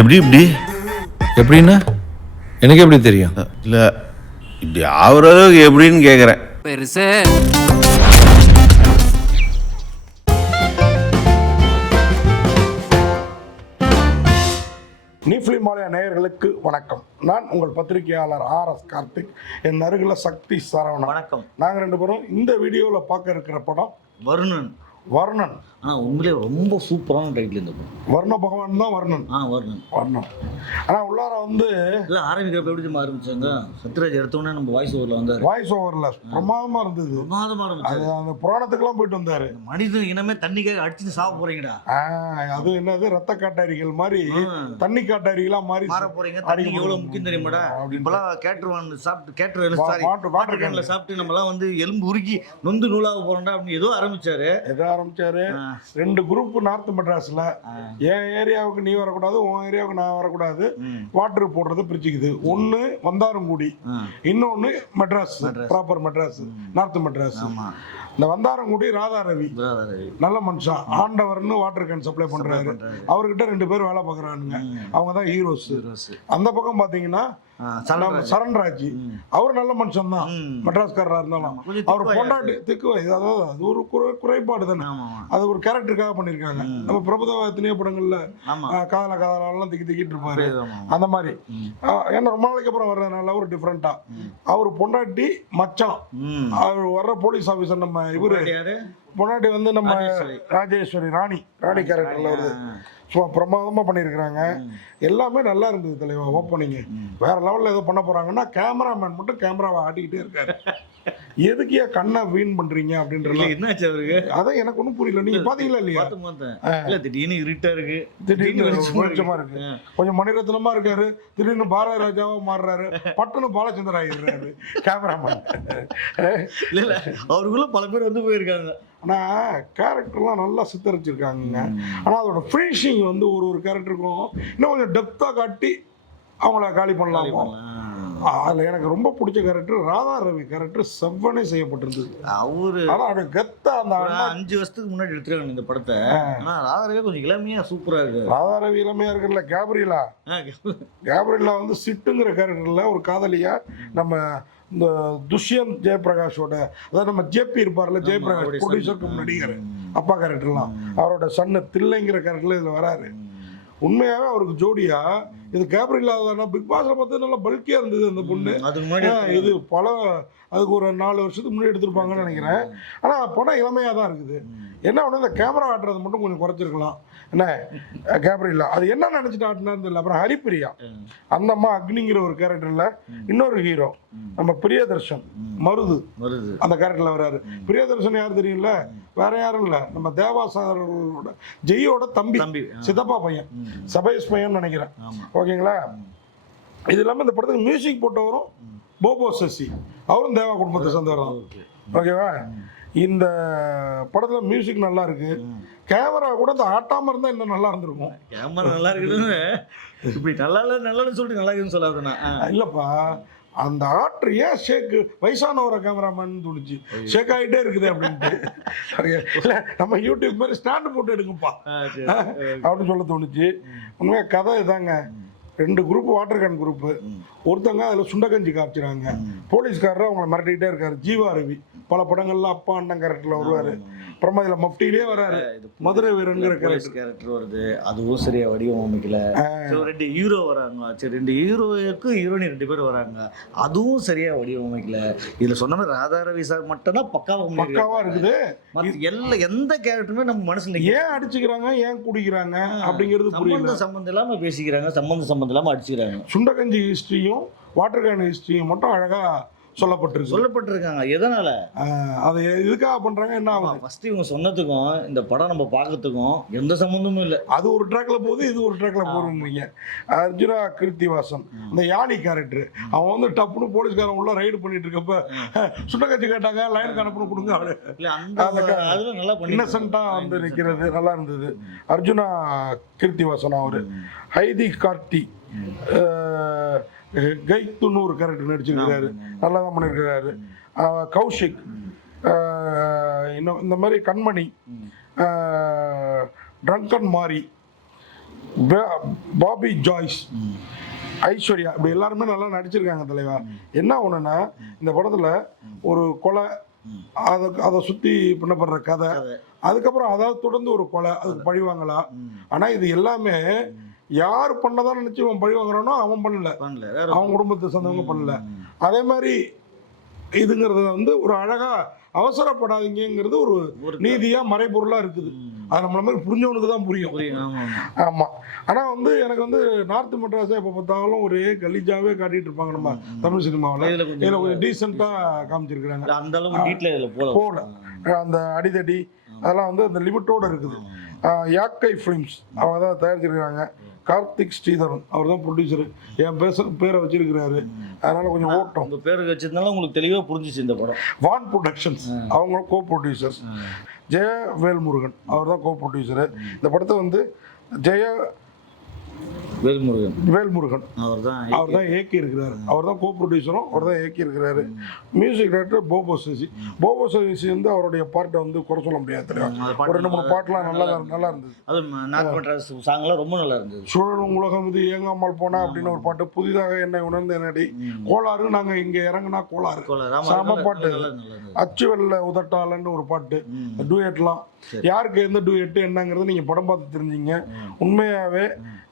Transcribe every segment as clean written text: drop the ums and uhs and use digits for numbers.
எப்படி இப்படி எப்படின்னா எனக்கு எப்படி தெரியும்? இல்லை இப்படி ஆகிற அளவுக்கு எப்படின்னு கேட்குறேன். பெருசு நீஃப்லிமாலயா நேயர்களுக்கு வணக்கம். நான் உங்கள் பத்திரிகையாளர் ஆர்.எஸ். கார்த்திக். என் அருகில் சக்தி சரவணன். வணக்கம். நாங்கள் ரெண்டு பேரும் இந்த வீடியோவில் பார்க்க இருக்கிற படம் வருணன். வர்ணன். உண்மையிலே ரொம்ப சூப்பரான டைட்டில் இந்த படம். வர்ண பகவான் தான் வர்ணன். வர்ணன். ஆனால் உள்ளார வந்து இல்லை ஆரம்பிக்கிறப்ப எப்படி நம்ம ஆரம்பிச்சாங்க, சத்யராஜ் எடுத்தோடனே நம்ம வாய்ஸ் ஓவரில் வந்தார். வாய்ஸ் ஓவரில் பிரமாதமாக இருந்தது. பிரமாதமாக அது இருந்துச்சு. அந்த புராணத்துக்குலாம் போயிட்டு வந்தார். மனிதன் இனமே தண்ணிக்காக அடிச்சுட்டு சாப்பிட போறீங்கடா. அது என்னது ரத்த காட்டாரிகள் மாதிரி தண்ணி காட்டாரிகளாக மாறி மாற போறீங்க. தண்ணி எவ்வளோ முக்கியம் தெரியுமாடா? இப்பெல்லாம் கேட்டர் சாப்பிட்டு வாட்டர் கேன்ல சாப்பிட்டு நம்மலாம் வந்து எலும்பு உருக்கி நொந்து நூலாக போறோம்டா அப்படின்னு ஏதோ ஆரம்பிச்சாரு. 2 குரூப் நார்த் மெட்ராஸ்ல என் ஏரியாவுக்கு நீ வரக்கூடாது, உன் ஏரியாவுக்கு நான் வரக்கூடாது, வாட்டர் போடுறது பிரிச்சுக்குது. ஒன்னு வந்தாரங்குடி, இன்னொன்னு மெட்ராஸ், ப்ராப்பர் மெட்ராஸ், நார்த் மெட்ராஸ். இந்த வந்தாரங்குடி ராதாரவி நல்ல மனுஷன், ஆண்டவர்னு வாட்டர் கேன் சப்ளை பண்றாரு. அவர்கிட்ட 2 பேர் வேலை பார்க்கறானுங்க. அவங்க தான் ஹீரோஸ். அந்த பக்கம் பாத்தீங்கன்னா சரண்ராஜ், அவர் நல்ல மனுஷன் தான், மெட்ராஸ்காரரா இருந்தாலும். அவர் பொண்டாட்டி திக்கு வயது, அதாவது அது ஒரு குறைபாடு தானே, அது ஒரு கேரக்டருக்காக பண்ணிருக்காங்க. நம்ம பிரபுதேவா எத்தனையோ படங்கள்ல காதலாம் திக்கிட்டு இருப்பாரு. அந்த மாதிரி ஏன்னா ரொம்ப நாளைக்கு அப்புறம் வர்றதுனால ஒரு டிஃப்ரெண்டா அவர் பொண்டாட்டி மச்சான், அவர் வர்ற போலீஸ் ஆபீசர் நம்ம இவரு பொண்டாட்டி வந்து நம்ம ராஜேஸ்வரி ராணி கேரக்டர்ல வருது. பிரமாதமா பண்ணியிருக்கிறாங்க. எல்லாமே நல்லா இருந்தது தலைவா. ஓப்பனிங் வேற லெவல்ல ஏதோ பண்ண போறாங்கன்னா கேமராமேன் மட்டும் கேமராவை ஆட்டிக்கிட்டே இருக்காரு. எதுக்கியா கண்ணை வீண் பண்றீங்க அப்படின்ற என்னாச்சு அவருக்கு? அதான் எனக்கு ஒன்றும் புரியல. நீங்க பாத்தீங்களா இல்லையா? திடீர்னு இருட்டா இருக்கு, திடீர்னு வெளிச்சமா இருக்கு, கொஞ்சம் மணிரத்னமா இருக்காரு, திடீர்னு பாரத ராஜாவா மாறுறாரு, பட்டனு பாலச்சந்தர் ஆகிடுறாரு கேமராமேன். இல்ல அவருக்குள்ள பல பேர் வந்து போயிருக்காங்க. ஆனா கேரக்டர்லாம் நல்லா சித்தரிச்சிருக்காங்க. ஆனா அதோட ஃபினிஷிங் வந்து ஒரு கேரக்டருக்கும் இன்னும் கொஞ்சம் டெப்தா காட்டி அவங்கள காலி பண்ணலாமோ. அதில் எனக்கு ரொம்ப பிடிச்ச கேரக்டர் ராதா ரவி கேரக்டர். செவ்வனே செய்யப்பட்டிருந்தது. அவரு ஆனால் கெத்தா அந்த 5 வருஷத்துக்கு முன்னாடி எடுத்துருக்காங்க இந்த படத்தை. ஆனா ராதா ரவி கொஞ்சம் இளமையா சூப்பரா இருக்கு. ராதா ரவி இளமையா இருக்குல்ல. கேப்ரியலா வந்து சிட்டுங்கிற கேரக்டர்ல ஒரு காதலியா நம்ம இந்த துஷ்யந்த் ஜெயபிரகாஷோட, அதாவது நம்ம ஜேபி இருப்பார்ல, ஜெயபிரகாஷ் ப்ரொடியூசருக்கு நடிகர், அப்பா கேரக்டர்லாம் அவரோட சன்னு தில்லைங்கிற கேரக்டர்ல இதுல வராரு. உண்மையாவே அவருக்கு ஜோடியா இது கேப்ரியலா தானே. பிக் பாஸ்ல பார்த்து நல்லா பல்கியா இருந்தது அந்த பொண்ணு. இது அதுக்கு ஒரு 4 வருஷத்துக்கு முன்னாடி எடுத்திருப்பாங்கன்னு நினைக்கிறேன். ஆனா படம் இளமையா தான் இருக்குது. என்ன ஒன்று, இந்த கேமரா ஆட்டுறது மட்டும் கொஞ்சம் குறைச்சிருக்கலாம். என்ன கேப்ரியலா அது என்ன நினைச்சிட்டு ஆட்டினான்னு தெரியல. அப்புறம் ஹரிப்பிரியா அந்த அம்மா அக்னிங்கிற ஒரு கேரக்டர்ல இன்னொரு ஹீரோ நம்ம பிரியதர்ஷன் மருது அந்த கேரக்டர்ல வர்றாரு. பிரியதர்ஷன் யார் தெரியும்ல? வேற யாரும் இல்ல, நம்ம தேவாசாரோட ஜெயோட தம்பி, சித்தப்பா பையன், சபேஷ் பையன் நினைக்கிறேன். ஓகேங்களா? இது இல்லாம இந்த படத்துக்கு மியூசிக் போட்டவரும் போபோ சசி, அவரும் தேவா குடும்பத்தை சேர்ந்தவர் தான். ஓகேவா? இந்த படத்துல மியூசிக் நல்லா இருக்கு. கேமரா கூட இந்த ஆட்டாம இருந்தா இன்னும் நல்லா இருந்திருக்கும். கேமரா நல்லா இருக்குன்னு இப்படி நல்லா சொல்லிட்டு நல்லா இருக்குன்னு சொல்லாதுண்ணா. இல்லப்பா, அந்த ஆட்ரு ஏன் ஷேக்கு வயசானவர கேமராமேன் தோணுச்சு, ஷேக் ஆகிட்டே இருக்குது அப்படின்ட்டு. இல்லை நம்ம யூடியூப் மாதிரி ஸ்டாண்டு போட்டு எடுங்கப்பா அப்படின்னு சொல்ல தோணுச்சு. உண்மையாக கதை இதாங்க. 2 குரூப் வாட்டர் கேன் குரூப்பு. ஒருத்தங்க அதில் சுண்டக்கஞ்சி காய்ச்சிறாங்க. போலீஸ்காரர் அவங்கள மிரட்டிக்கிட்டே இருக்காரு. ஜீவா ரவி பல படங்கள்ல அப்பா அண்ணன் கேரக்டர்ல வருவாரு. அப்புறமா இதுல மஃப்டிலே வராரு, மதுரை வீரன்கிற கேரக்டர் வருது. அதுவும் சரியா வடிவமைக்கல. 2 ஹீரோ வராங்க. சரி, 2 ஹீரோவுக்கு ஹீரோனி 2 பேர் வராங்க. அதுவும் சரியா வடிவமைக்கல. இதுல சொன்ன மாதிரி ராதா ரவி சார் மட்டும் தான் பக்காவா இருக்குது. எந்த கேரக்டருமே நம்ம மனசுல ஏன் அடிச்சுக்கிறாங்க, ஏன் குடிக்கிறாங்க அப்படிங்கிறது புரியல. சம்பந்தம் இல்லாம பேசிக்கிறாங்க, சம்பந்தம் இல்லாம அடிச்சுக்கிறாங்க. சுண்டக்கஞ்சி ஹிஸ்டரியும் வாட்டர் கேன் ஹிஸ்டரியும் மட்டும் அழகா சொல்லப்பட்டிருக்காங்க. எதனால அதை இதுக்காக பண்றாங்க? என்ன ஆகும்? ஃபர்ஸ்ட் இவங்க சொன்னதுக்கும் இந்த படம் நம்ம பார்க்கறதுக்கும் எந்த சம்பந்தமும் இல்லை. அது ஒரு ட்ராக்ல போகுது, இது ஒரு ட்ராக்ல போறீங்க. அர்ஜுனா கிருத்திவாசன் அந்த யானி கேரக்டர், அவன் வந்து டப்புனு போலீஸ்காரன் உள்ள ரைடு பண்ணிட்டு இருக்கப்ப சுண்டக்கட்சி கேட்டாங்க, லைனுக்கு அனுப்பணும் கொடுங்க. இன்னசென்ட்டா வந்து நிற்கிறது நல்லா இருந்தது. அர்ஜுனா கிருத்திவாசன் அவரு. ஹைதி கார்த்தி கைத்துன்னூறு கேரக்டர் நடிச்சிருக்கிறாரு, நல்லா தான் பண்ணியிருக்கிறாரு. கௌஷிக், இன்னும் இந்த மாதிரி கண்மணி, ட்ரங்கன் மாரி, பாபி ஜாய்ஸ், ஐஸ்வர்யா, இப்படி எல்லாருமே நல்லா நடிச்சிருக்காங்க தலைவா. என்ன ஒண்ணுன்னா இந்த படத்துல ஒரு கொலை, அதை சுத்தி பண்ணப்படுற கதை, அதுக்கப்புறம் அதாவது தொடர்ந்து ஒரு கொலை, அதுக்கு பழி வாங்கலாம். ஆனா இது எல்லாமே யார் பண்ணதான் நினைச்சு அவன் பழி வாங்குறானோ அவன் பண்ணல, அவன் குடும்பத்தை சேர்ந்தவங்க பண்ணல. அதே மாதிரி இதுங்கிறது வந்து ஒரு அழகா அவசரப்படாதீங்கிறது ஒரு நீதியா மறைபொருளா இருக்குது. அது நம்மள மாதிரி புரிஞ்சவனுக்கு தான் புரியும். ஆமா. ஆனா வந்து எனக்கு வந்து நார்த் மெட்ராஸை எப்ப பார்த்தாலும் ஒரே கலீஜாவே காட்டிட்டு இருப்பாங்க நம்ம தமிழ் சினிமாவில். இதுல கொஞ்சம் டீசெண்டா காமிச்சிருக்கிறாங்க. அந்த அளவுக்கு டீட்ல போல அந்த அடிதடி அதெல்லாம் வந்து அந்த லிமிட்டோட இருக்குது. யாக்கை ஃபிலிம்ஸ் அவங்க தான் தயாரிச்சிருக்கிறாங்க. கார்த்திக் ஸ்ரீதரன் அவர் தான் ப்ரொடியூசர். என் பேரை வச்சிருக்கிறாரு, அதனால கொஞ்சம் ஓட்டம். உங்க பேருக்கு வச்சிருந்தாலும் உங்களுக்கு தெளிவாக புரிஞ்சிச்சு இந்த படம். வான் ப்ரொடக்ஷன்ஸ் அவங்க கோ ப்ரொடியூசர்ஸ். ஜெய வேல்முருகன் அவர் தான் கோ ப்ரொடியூசரு. இந்த படத்தை வந்து ஜெய வேல்முருகன் அவர் தான் இயக்கி இருக்கிறாரு. அவர் தான் கோ ப்ரொடியூசரும் அவர் தான் இயக்கி இருக்கிறாரு. Music director Bobo Sasi. போபோ சசி வந்து அவருடைய பாட்டை வந்து குறை சொல்ல முடியாது. ஒரு 2-3 பாட்டுலாம் நல்லா இருந்தது. அது சாங்லாம் ரொம்ப நல்லா இருந்தது. சுழலும் உலகம் இது ஏங்காமல் போனா அப்படின்னு ஒரு பாட்டு, புதிதாக என்னை உணர்ந்த என்னடி, கோளாறு நாங்க இங்க இறங்குனா கோளாறு, சாம பாட்டு. அச்சு வெள்ள உதட்டாளன்னு ஒரு பாட்டு, டூயட்லாம். யாருக்கு எந்த டூயட் என்னங்கிறது நீங்க படம் பார்த்து தெரிஞ்சீங்க. உண்மையாவே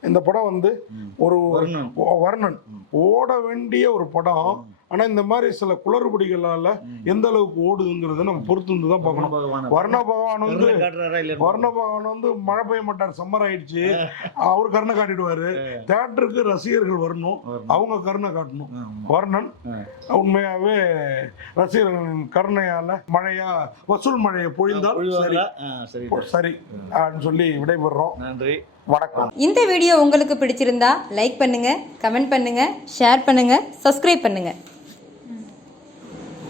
இந்த படம் வந்து ஒரு வர்ணன் ஓட வேண்டிய ஒரு படம். ஆனா இந்த மாதிரி சில குளறுபடிகளால எந்த அளவுக்கு ஓடுதுங்கிறத நம்ம பொறுத்து தான் பார்க்கணும். வர்ண பகவான் வந்து மழை பெய்ய மாட்டார், சம்மர் ஆயிடுச்சு, அவரு கருணை காட்டிடுவாரு. தியேட்டருக்கு ரசிகர்கள் வரணும், அவங்க கருணை காட்டணும். வர்ணன் உண்மையாவே ரசிகர்களின் கருணையால மழையா வசூல் மழையை பொழிந்தால் சரி அப்படின்னு சொல்லி விடைபெறுறோம். நன்றி, வணக்கம். இந்த வீடியோ உங்களுக்கு பிடிச்சிருந்தா லைக் பண்ணுங்க, கமெண்ட் பண்ணுங்க, ஷேர் பண்ணுங்க, சப்ஸ்கிரைப் பண்ணுங்க.